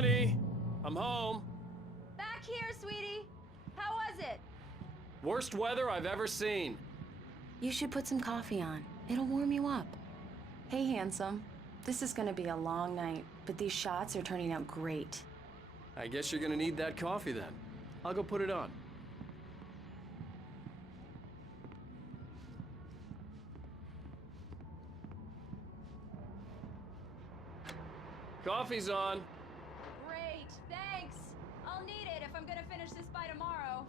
Honey, I'm home. Back here, sweetie. How was it? Worst weather I've ever seen. You should put some coffee on. It'll warm you up. Hey, handsome. This is gonna be a long night, but these shots are turning out great. I guess you're gonna need that coffee then. I'll go put it on. Coffee's on. Great, thanks. I'll need it if I'm gonna finish this by tomorrow.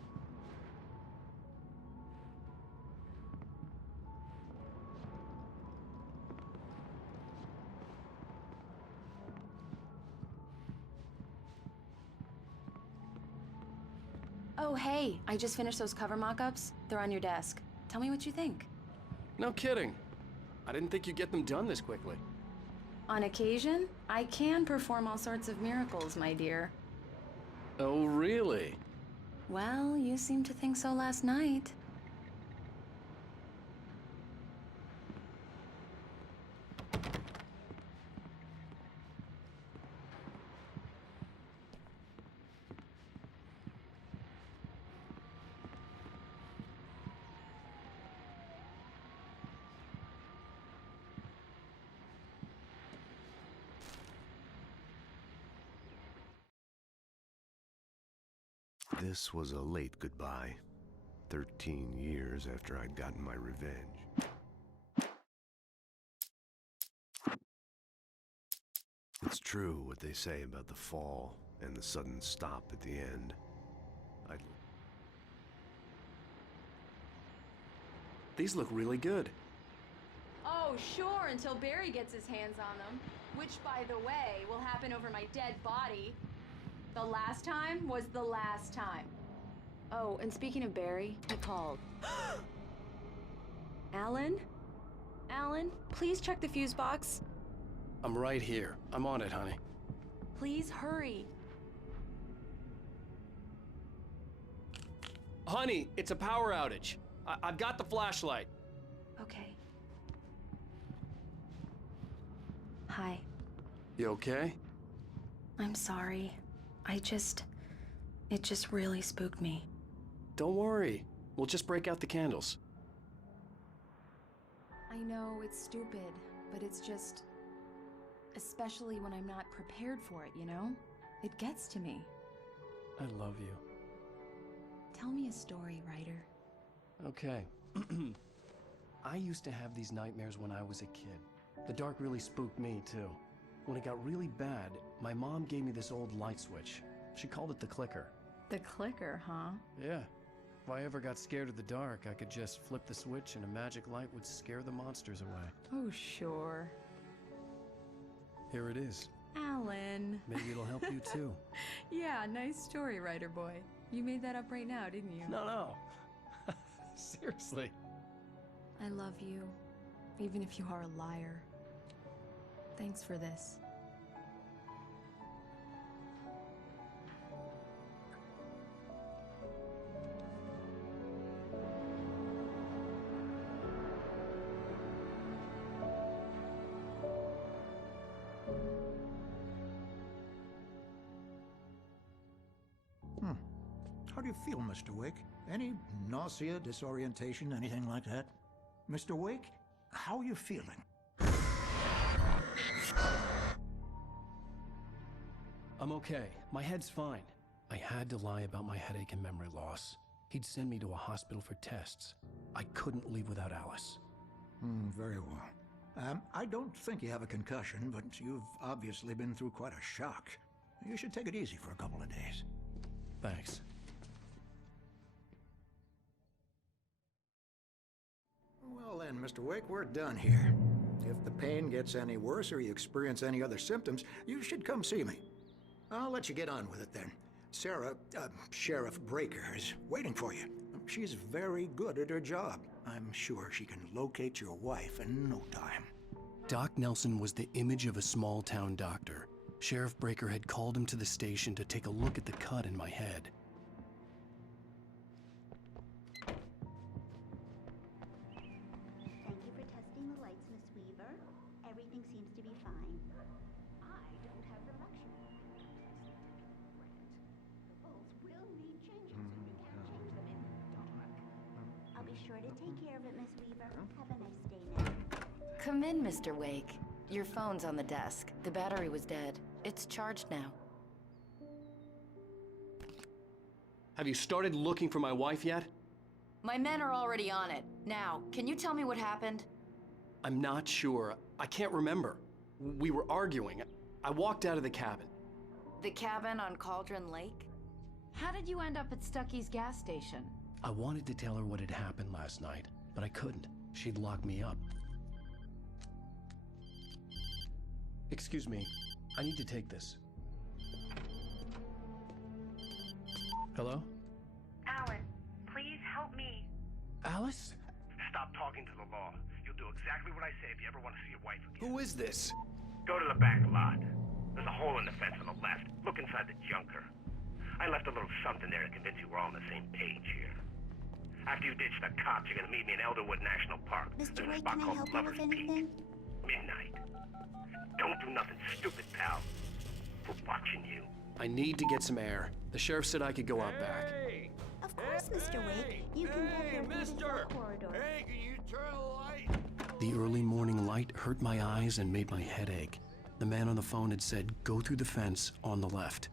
Oh, hey, I just finished those cover mock-ups. They're on your desk. Tell me what you think. No kidding. I didn't think you'd get them done this quickly. On occasion, I can perform all sorts of miracles, my dear. Oh, really? Well, you seemed to think so last night. This was a late goodbye. 13 years after I'd gotten my revenge. It's true what they say about the fall and the sudden stop at the end. These look really good. Oh, sure, until Barry gets his hands on them. Which, by the way, will happen over my dead body. The last time was the last time. Oh, and speaking of Barry, he called. Alan? Alan, please check the fuse box. I'm right here. I'm on it, honey. Please hurry. Honey, it's a power outage. I've got the flashlight. Okay. Hi. You okay? I'm sorry. It just really spooked me. Don't worry. We'll just break out the candles. I know it's stupid, but it's just... Especially when I'm not prepared for it, you know? It gets to me. I love you. Tell me a story, writer. Okay. I used to have these nightmares when I was a kid. The dark really spooked me, too. When it got really bad, my mom gave me this old light switch. She called it the clicker. The clicker, huh? Yeah. If I ever got scared of the dark, I could just flip the switch and a magic light would scare the monsters away. Oh, sure. Here it is. Alan. Maybe it'll help you, too. Yeah, nice story, writer boy. You made that up right now, didn't you? No. Seriously. I love you, even if you are a liar. Thanks for this. How do you feel, Mr. Wake? Any nausea, disorientation, anything like that? Mr. Wake, how are you feeling? I'm okay. My head's fine. I had to lie about my headache and memory loss. He'd send me to a hospital for tests. I couldn't leave without Alice. Very well. I don't think you have a concussion, but you've obviously been through quite a shock. You should take it easy for a couple of days. Thanks. Well then, Mr. Wake, we're done here. If the pain gets any worse or you experience any other symptoms, you should come see me. I'll let you get on with it then. Sarah, Sheriff Breaker, is waiting for you. She's very good at her job. I'm sure she can locate your wife in no time. Doc Nelson was the image of a small-town doctor. Sheriff Breaker had called him to the station to take a look at the cut in my head. Thank you for testing the lights, Miss Weaver. Everything seems to be fine. I don't have the luxury. sure to take care of it, Miss Weaver. Have a nice day now. Come in, Mr. Wake. Your phone's on the desk. The battery was dead. It's charged now. Have you started looking for my wife yet? My men are already on it. Now, can you tell me what happened? I'm not sure. I can't remember. We were arguing. I walked out of the cabin. The cabin on Cauldron Lake? How did you end up at Stucky's gas station? I wanted to tell her what had happened last night, but I couldn't. She'd lock me up. Excuse me. I need to take this. Hello? Alan, please help me. Alice? Stop talking to the law. You'll do exactly what I say if you ever want to see your wife again. Who is this? Go to the back lot. There's a hole in the fence on the left. Look inside the junker. I left a little something there to convince you we're all on the same page here. After you ditch the cops, you're gonna meet me in Elderwood National Park. Mr. There's a Wake, spot can I called help you Lover's with anything? Peak. Midnight. Don't do nothing stupid, pal. We're watching you. I need to get some air. The sheriff said I could go out back. Of course, Mr. Wake. You can go here through the corridor. Hey, can you turn the light? The early morning light hurt my eyes and made my head ache. The man on the phone had said, go through the fence on the left.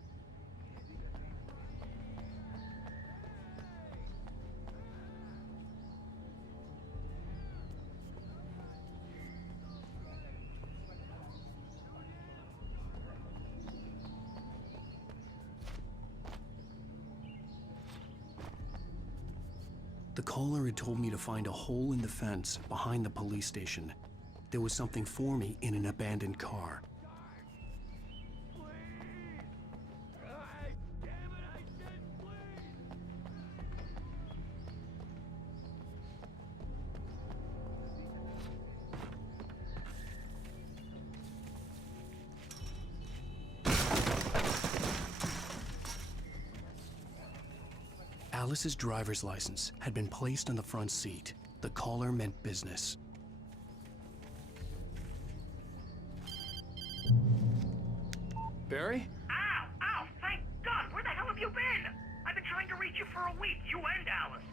The caller had told me to find a hole in the fence behind the police station. There was something for me in an abandoned car. Alice's driver's license had been placed on the front seat. The caller meant business. Barry? Ow! Ow! Thank God! Where the hell have you been? I've been trying to reach you for a week, you and Alice.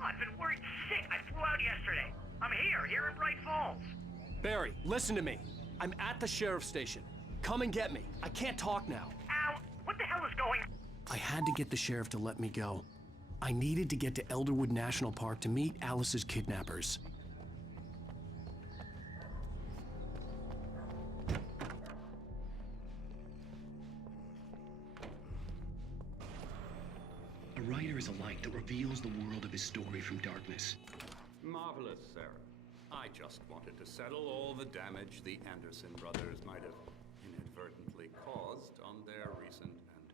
I've been worried sick. I flew out yesterday. I'm here in Bright Falls. Barry, listen to me. I'm at the sheriff's station. Come and get me. I can't talk now. Ow! What the hell is going on? I had to get the sheriff to let me go. I needed to get to Elderwood National Park to meet Alice's kidnappers. A writer is a light that reveals the world of his story from darkness. Marvelous, Sarah. I just wanted to settle all the damage the Anderson brothers might have inadvertently caused on their recent and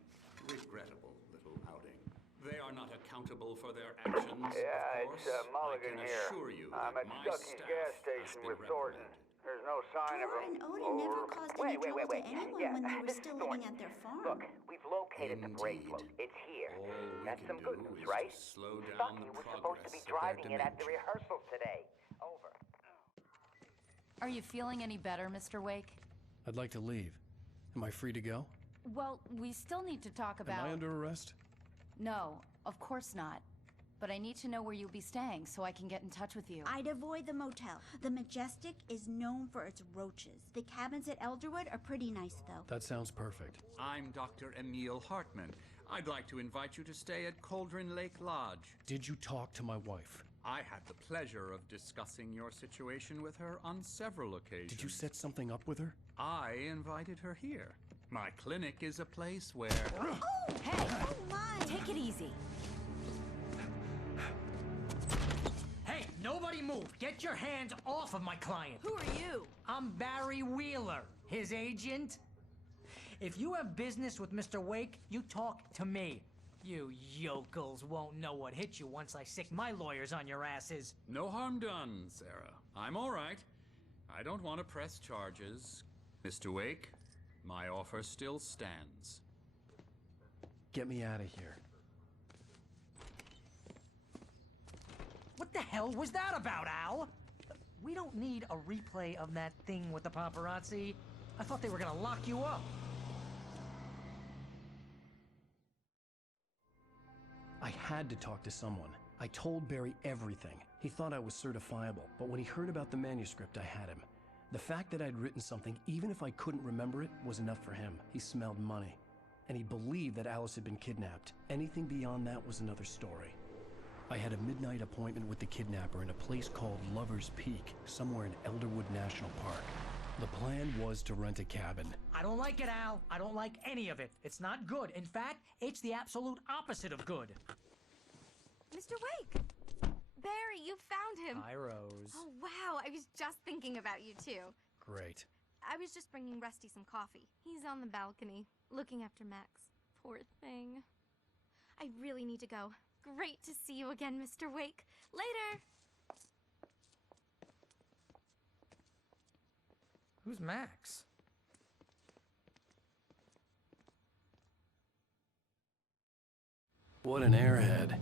regrettable little outing. They are not accountable for their actions, Yeah, of course. it's Mulligan I can here. assure you I'm that at my Stucky's staff gas has station been with Thornton. reprimanded. There's no sign of Dora him. and Odin never caused any trouble to anyone Yeah, when they were this is still living Thornton. at their farm. Look, we've located the brake Indeed. float. It's here. All we That's can some good do news, is right? to slow down Stucky the was supposed to be progress of driving their it at the dementia. rehearsal today. Over. Are you feeling any better, Mr. Wake? I'd like to leave. Am I free to go? Well, we still need to talk about... Am I under arrest? No, of course not. But I need to know where you'll be staying so I can get in touch with you. I'd avoid the motel. The Majestic is known for its roaches. The cabins at Elderwood are pretty nice, though. That sounds perfect. I'm Dr. Emil Hartman. I'd like to invite you to stay at Cauldron Lake Lodge. Did you talk to my wife? I had the pleasure of discussing your situation with her on several occasions. Did you set something up with her? I invited her here. My clinic is a place where... Oh! Hey! Oh, my! Take it easy. Hey, nobody move. Get your hands off of my client. Who are you? I'm Barry Wheeler, his agent. If you have business with Mr. Wake, you talk to me. You yokels won't know what hit you once I sick my lawyers on your asses. No harm done, Sarah. I'm all right. I don't want to press charges. Mr. Wake, my offer still stands. Get me out of here. What the hell was that about, Al? We don't need a replay of that thing with the paparazzi. I thought they were gonna lock you up. I had to talk to someone. I told Barry everything. He thought I was certifiable, but when he heard about the manuscript, I had him. The fact that I'd written something, even if I couldn't remember it, was enough for him. He smelled money. And he believed that Alice had been kidnapped. Anything beyond that was another story. I had a midnight appointment with the kidnapper in a place called Lover's Peak, somewhere in Elderwood National Park. The plan was to rent a cabin. I don't like it, Al. I don't like any of it. It's not good. In fact, it's the absolute opposite of good. Mr. Wake! Barry, you found him! Hi, Rose. Oh, wow. I was just thinking about you, too. Great. I was just bringing Rusty some coffee. He's on the balcony, looking after Max. Poor thing. I really need to go. Great to see you again, Mr. Wake. Later! Who's Max? What an airhead.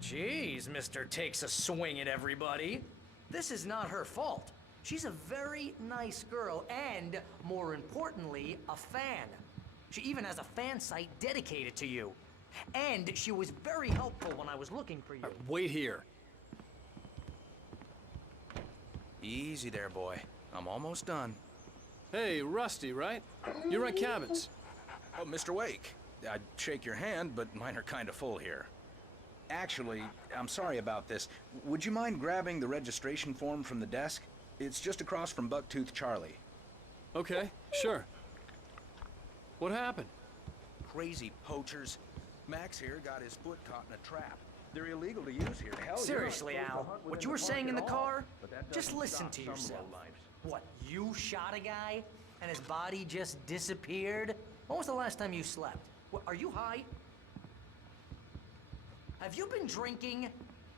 Jeez, Mr. Takes a swing at everybody. This is not her fault. She's a very nice girl and, more importantly, a fan. She even has a fan site dedicated to you. And she was very helpful when I was looking for you. Wait here. Easy there, boy. I'm almost done. Hey, Rusty, right? You rent cabins. Oh, Mr. Wake. I'd shake your hand, but mine are kind of full here. Actually, I'm sorry about this. Would you mind grabbing the registration form from the desk? It's just across from Bucktooth Charlie. Okay, sure. What happened? Crazy poachers. Max here got his foot caught in a trap. They're illegal to use here. Hell, Seriously, Al, what you were saying in the car? Just listen to yourself. What, you shot a guy and his body just disappeared? When was the last time you slept? What, are you high? Have you been drinking?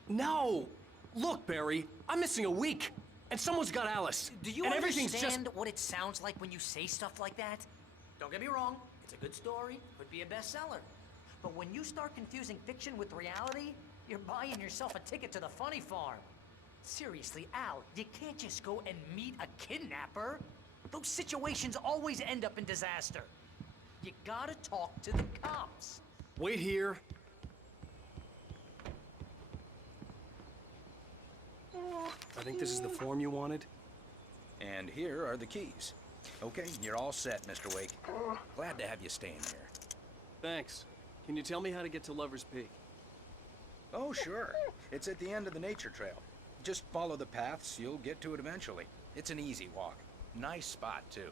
No! Look, Barry, I'm missing a week, and someone's got Alice. Do you and understand what it sounds like when you say stuff like that? Don't get me wrong, it's a good story, could be a bestseller. But when you start confusing fiction with reality, you're buying yourself a ticket to the funny farm. Seriously, Al, you can't just go and meet a kidnapper. Those situations always end up in disaster. You gotta talk to the cops. Wait here. I think this is the form you wanted. And here are the keys. Okay, you're all set, Mr. Wake. Glad to have you staying here. Thanks. Can you tell me how to get to Lover's Peak? Oh, sure. It's at the end of the nature trail. Just follow the paths, you'll get to it eventually. It's an easy walk. Nice spot, too.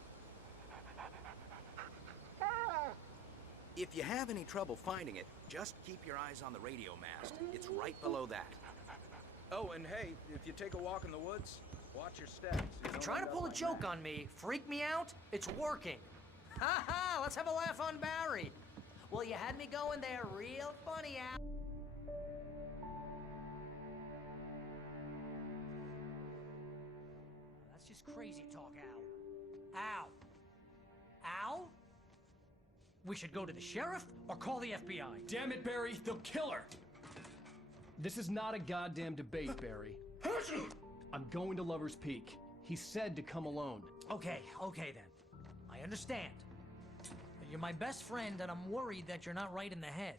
If you have any trouble finding it, just keep your eyes on the radio mast. It's right below that. Oh, and hey, if you take a walk in the woods, watch your steps. You're trying to pull a joke on me, freak me out? It's working. Ha ha, let's have a laugh on Barry. Well, you had me going there real funny, Al. That's just crazy talk, Al. Al. Al? We should go to the sheriff or call the FBI. Damn it, Barry, they'll kill her. This is not a goddamn debate, Barry. I'm going to Lover's Peak. He said to come alone. Okay then. I understand. You're my best friend, and I'm worried that you're not right in the head.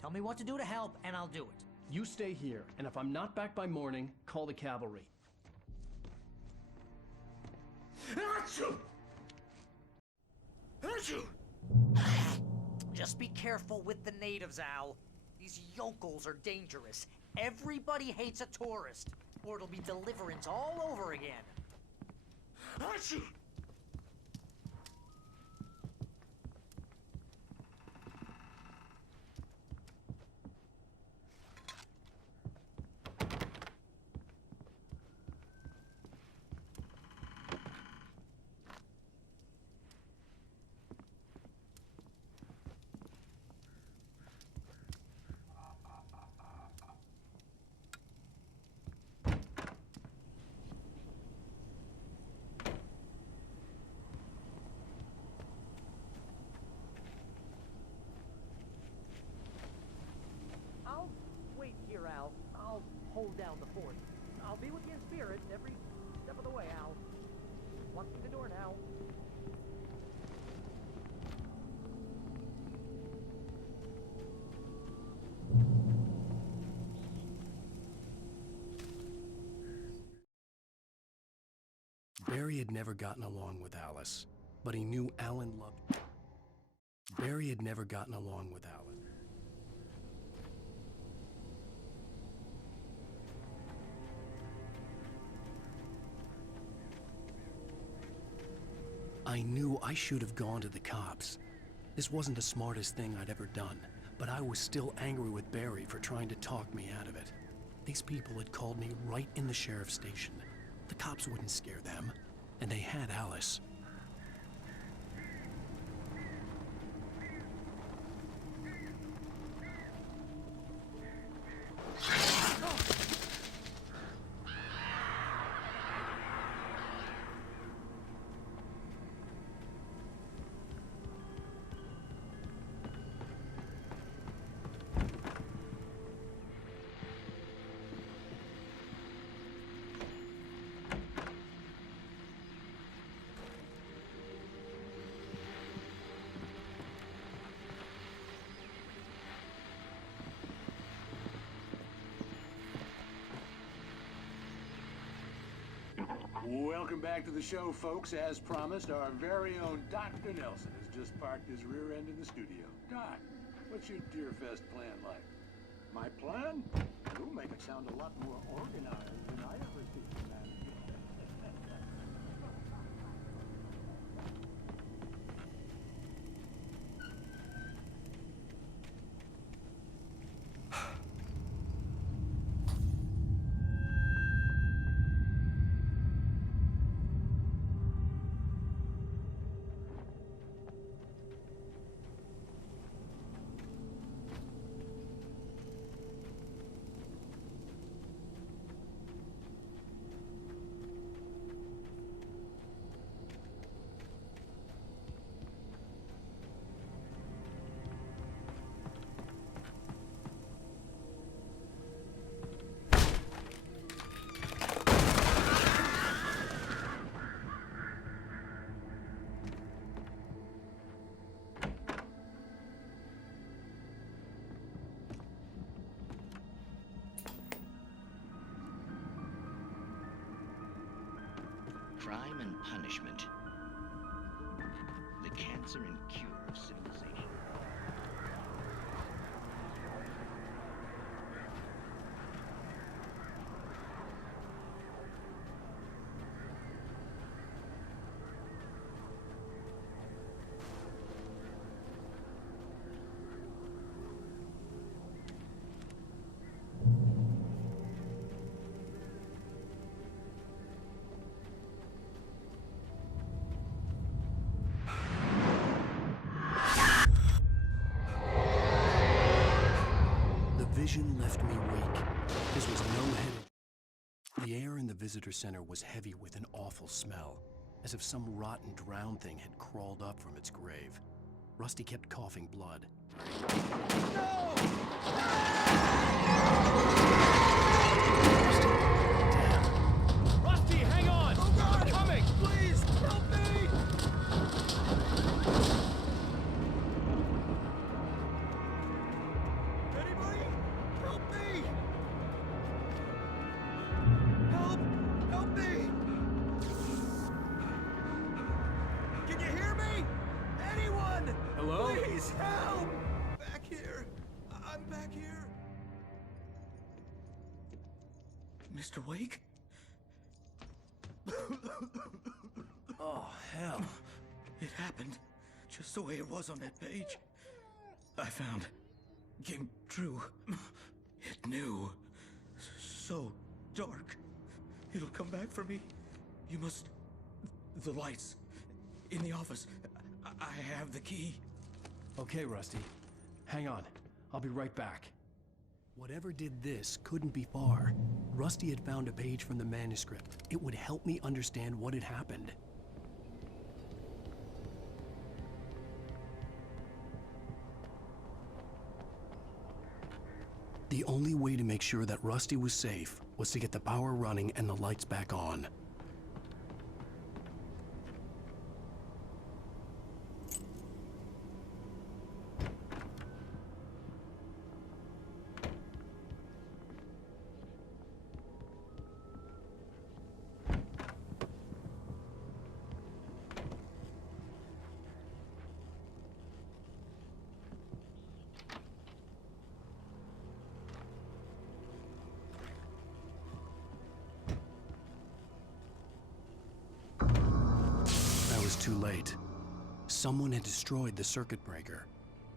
Tell me what to do to help, and I'll do it. You stay here, and if I'm not back by morning, call the cavalry. Just be careful with the natives, Al. These yokels are dangerous. Everybody hates a tourist, or it'll be deliverance all over again. Wait here, Al. I'll hold down the fort. I'll be with you in spirit every step of the way, Al. Locking the door now. Barry had never gotten along with Alice, but he knew Alan loved... Barry had never gotten along with Alice. I knew I should have gone to the cops. This wasn't the smartest thing I'd ever done, but I was still angry with Barry for trying to talk me out of it. These people had called me right in the sheriff's station. The cops wouldn't scare them, and they had Alice. Welcome back to the show, folks. As promised, our very own Dr. Nelson has just parked his rear end in the studio. Doc, what's your Deerfest plan like? My plan? You'll make it sound a lot more organized than I ever did, man. Crime and punishment. The cancer and cure of civilization. Vision left me weak. This was no-headed. The air in the visitor center was heavy with an awful smell, as if some rotten drowned thing had crawled up from its grave. Rusty kept coughing blood. No! Damn. Rusty, hang on! Oh, God! I'm coming! Please, help me! Anybody? Help me! Help! Help me! Can you hear me? Anyone? Hello? Please, help! Back here. I'm back here. Mr. Wake? Oh, hell. It happened just the way it was on that page. I found. Came true. It knew. So dark. It'll come back for me. You must... The lights. In the office. I have the key. Okay, Rusty. Hang on. I'll be right back. Whatever did this couldn't be far. Rusty had found a page from the manuscript. It would help me understand what had happened. The only way to make sure that Rusty was safe was to get the power running and the lights back on. too late. Someone had destroyed the circuit breaker.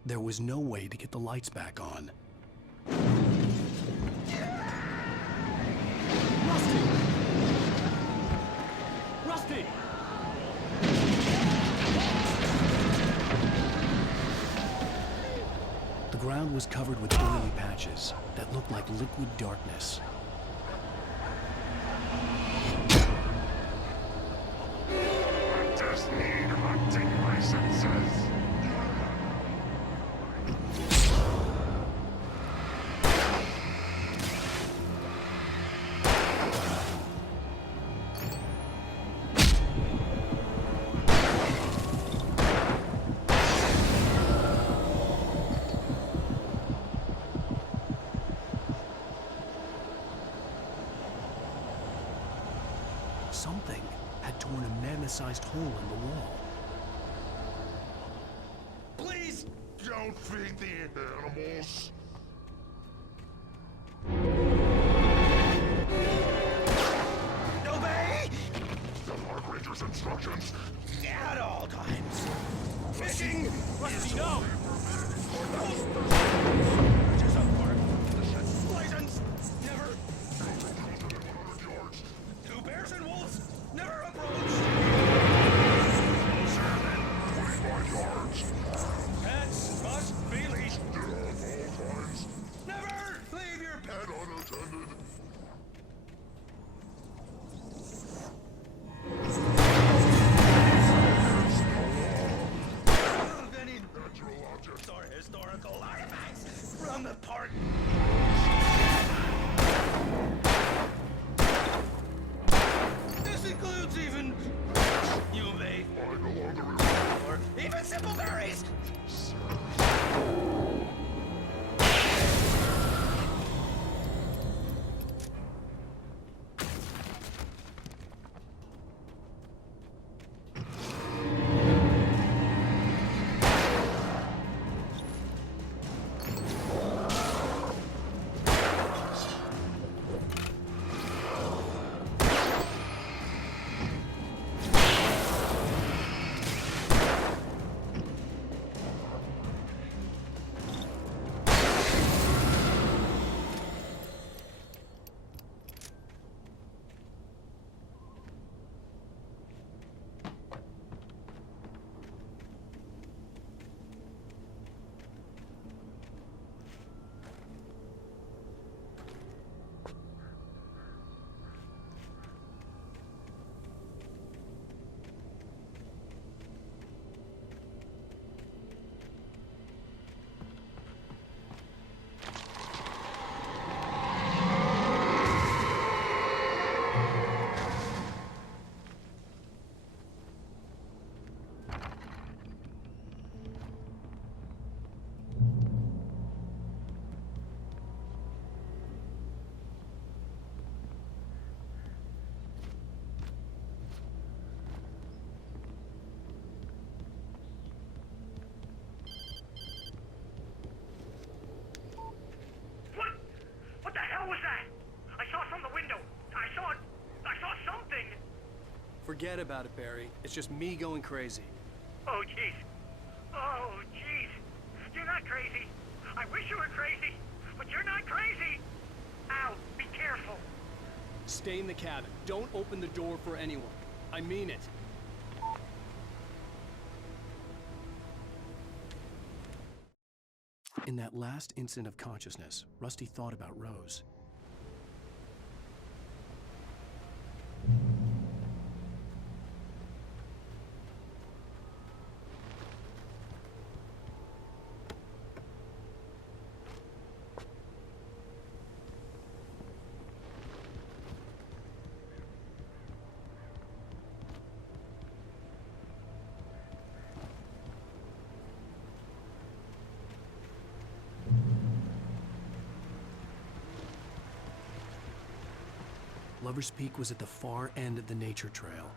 There was no way to get the lights back on. Rusty! Rusty! The ground was covered with oily patches that looked like liquid darkness. I just need hunting licenses. Something had torn a mammoth-sized hole in the wall. Please don't feed the animals. Obey! The Park Ranger's instructions. At all times. Fishing! Rusty, no! Just up for license! Never! 100 yards. Two bears and wolves! Never approach! Closer than 25 yards. Pets must be leashed! At all times. Never leave your pet Pet unattended. of any Natural objects. or historical artifacts from the park. This includes even you may I no longer remember. or even simple berries. What the hell was that? I saw it from the window. I saw something. Forget about it, Barry. It's just me going crazy. Oh, jeez. Oh, jeez. You're not crazy. I wish you were crazy, but you're not crazy. Ow, be careful. Stay in the cabin. Don't open the door for anyone. I mean it. In that last instant of consciousness, Rusty thought about Rose. Lover's Peak was at the far end of the nature trail.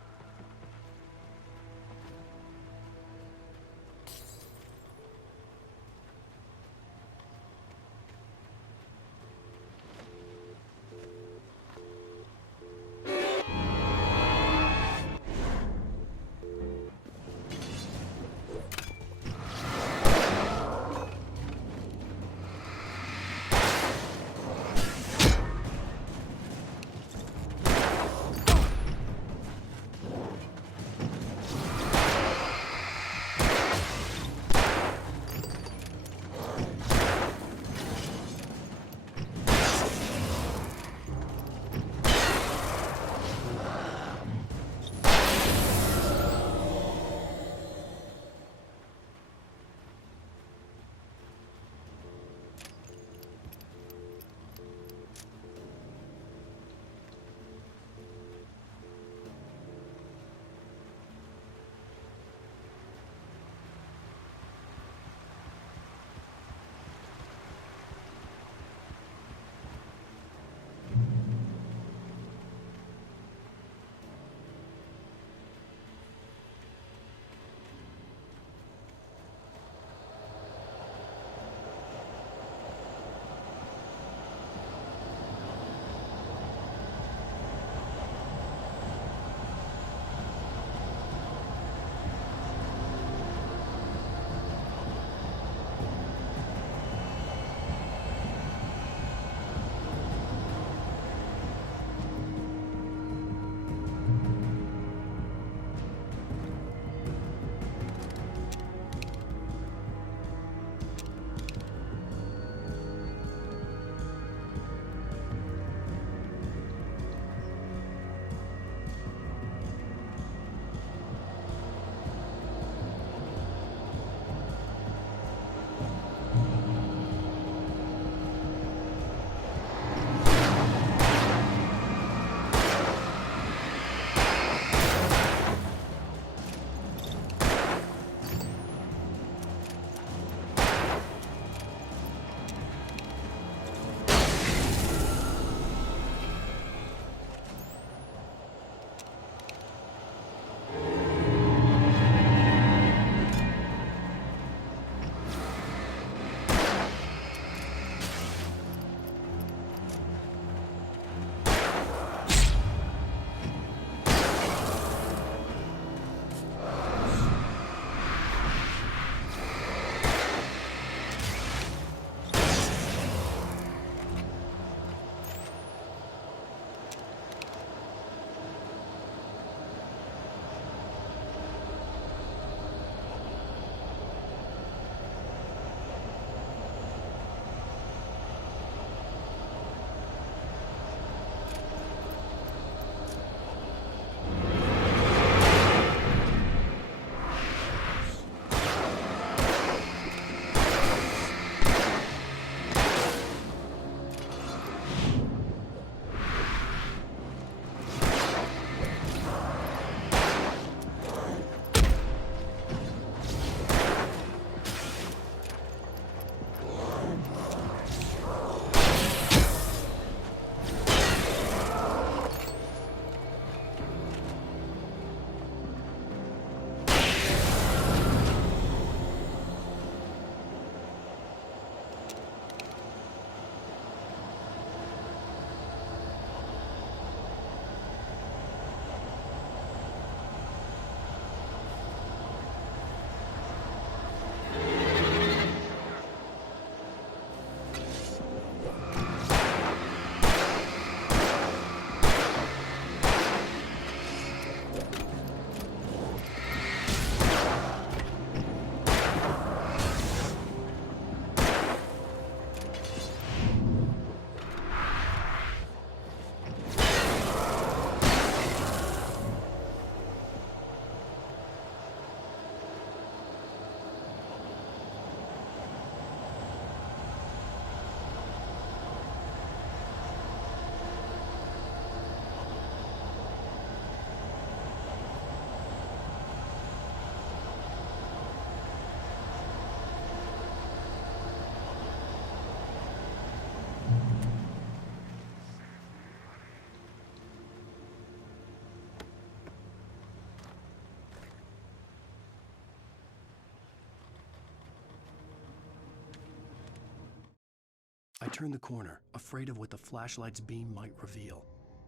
I turned the corner, afraid of what the flashlight's beam might reveal.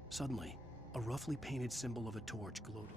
Suddenly, a roughly painted symbol of a torch glowed.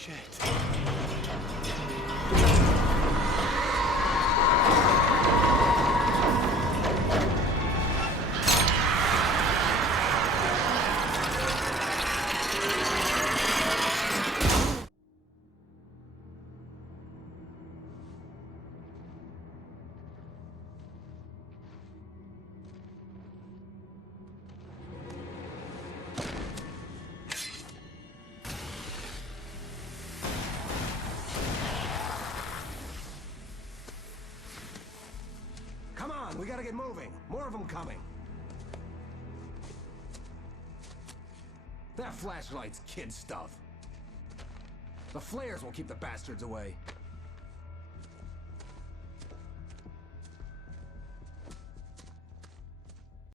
Shit. Come on, we gotta get moving. More of them coming. That flashlight's kid stuff. The flares will keep the bastards away.